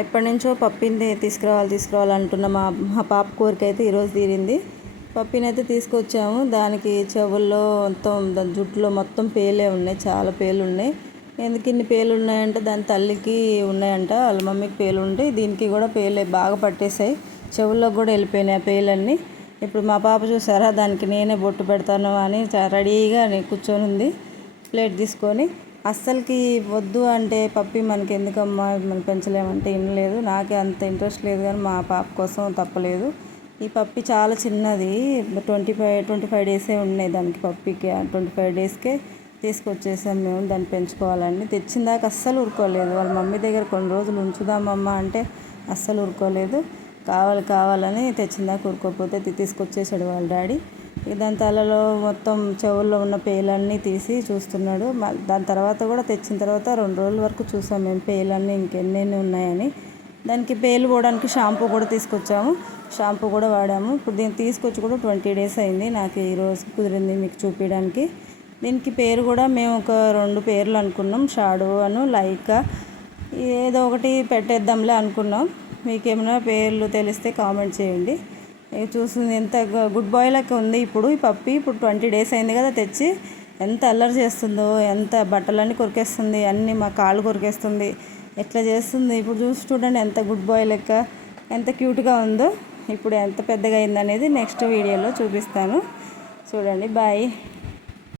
ఎప్పటి నుంచో పప్పిని తీసుకురావాలంటున్న మా మా పాప కోరిక అయితే ఈరోజు తీరింది. పప్పిని అయితే తీసుకొచ్చాము. దానికి చెవుల్లో మొత్తం, దాని జుట్టులో మొత్తం పేలే ఉన్నాయి, చాలా పేలు ఉన్నాయి. ఎందుకు ఇన్ని పేలు ఉన్నాయంటే దాని తల్లికి ఉన్నాయంట, వాళ్ళ మమ్మీకి పేలు ఉంటే దీనికి కూడా పేలే బాగా పట్టేశాయి. చెవుల్లోకి కూడా వెళ్ళిపోయినాయి ఆ పేలన్నీ. ఇప్పుడు మా పాప చూసారా, దానికి నేనే బొట్టు పెడతాను అని రెడీగా కూర్చొని ఉంది ప్లేట్ తీసుకొని. అస్సలకి వద్దు అంటే పప్పి మనకి ఎందుకమ్మా, మనం పెంచలేమంటే వినలేదు. నాకే అంత ఇంట్రెస్ట్ లేదు, కానీ మా పాప కోసం తప్పలేదు. ఈ పప్పి చాలా చిన్నది, 25 డేసే ఉన్నాయి దానికి. పప్పికి 25 డేస్కే తీసుకొచ్చేసాం మేము దాన్ని పెంచుకోవాలని. తెచ్చిందాక అస్సలు ఊరుకోలేదు. వాళ్ళ మమ్మీ దగ్గర కొన్ని రోజులు ఉంచుదామమ్మా అంటే అస్సలు ఊరుకోలేదు. కావాలని తెచ్చిందాక ఊరుకోకపోతే తీసుకొచ్చేసాడు వాళ్ళ డాడీ. దాని తలలో మొత్తం చెవుల్లో ఉన్న పేలన్నీ తీసి చూస్తున్నాడు. దాని తర్వాత కూడా తెచ్చిన తర్వాత 2 రోజుల వరకు చూసాం మేము పేలన్నీ ఇంకెన్నెన్ని ఉన్నాయని. దానికి పేలు పోవడానికి షాంపూ కూడా తీసుకొచ్చాము, షాంపూ కూడా వాడాము. ఇప్పుడు దీన్ని తీసుకొచ్చి కూడా 20 డేస్ అయింది. నాకు ఈరోజు కుదిరింది మీకు చూపించడానికి. దీనికి పేరు కూడా మేము ఒక 2 పేర్లు అనుకున్నాం, షాడో అను లైకా, ఏదో ఒకటి పెట్టేద్దాంలే అనుకున్నాం. మీకేమైనా పేర్లు తెలిస్తే కామెంట్ చేయండి. చూస్తుంది ఎంత గుడ్ బాయ్ లెక్క ఉంది. ఇప్పుడు ఈ పప్పి ఇప్పుడు 20 డేస్ అయింది కదా తెచ్చి, ఎంత అల్లరి చేస్తుందో, ఎంత బట్టలన్నీ కొరికేస్తుంది, అన్నీ మా కాళ్ళు కొరికేస్తుంది, ఎట్లా చేస్తుంది. ఇప్పుడు చూడండి ఎంత గుడ్ బాయ్ లెక్క, ఎంత క్యూట్గా ఉందో. ఇప్పుడు ఎంత పెద్దగా అయిందనేది నెక్స్ట్ వీడియోలో చూపిస్తాను. చూడండి. బాయ్.